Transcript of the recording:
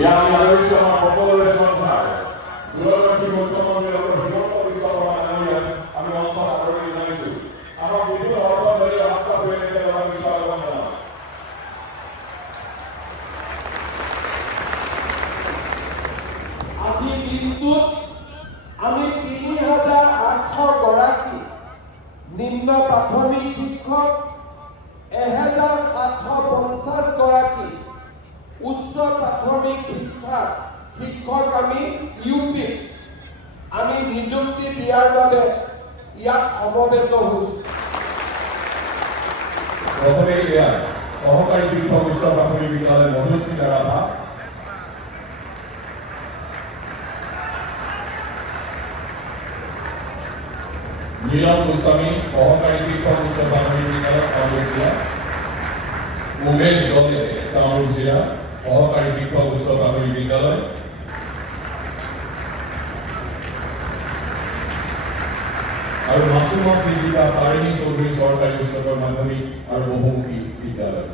ইয়াৰ আদৰ্শ আমাৰ সকলোৰে শ্ৰদ্ধাৰ দূৰদৰ্শী মুখ্যমন্ত্ৰী ডক্টৰ হিমন্ত বিশ্ব শৰ্মা ডাঙৰীয়াক আমি মঞ্চত আদৰণি জনাইছোঁ। আমাৰ বিভিন্ন অৰ্থনৈতিক হাতচাপ হৈ তেওঁলোকক বিশ্বাস জনাওঁ। আজিৰ দিনটোত আমি ৩,৮০০ গৰাকী নিম্ন প্ৰাথমিক শিক্ষক, ১,৭৫০ গৰাকী উচ্চ প্ৰাথমিক শিক্ষক আমি ইউপি আমি নিযুক্তি দিয়াৰ বাবে ইয়াত সমবেত হৈছোঁ। প্ৰথমে এয়া সহকাৰী শিক্ষক উচ্চ প্ৰাথমিক বিদ্যালয় মধুস্মিতা ৰাভা, নীলম গোস্বামী সহকাৰী শিক্ষক উচ্চ প্ৰাথমিক বিদ্যালয় কামৰূপ জিলা, উমেশ দলে কামৰূপ জিলা সহকাৰী শিক্ষক উচ্চ প্ৰাথমিক বিদ্যালয়, আৰু মাছুমা সিদ্দিকা তাৰিণী চৌধুৰী চৰকাৰী উচ্চতৰ মাধ্যমিক আৰু বহুমুখী বিদ্যালয়।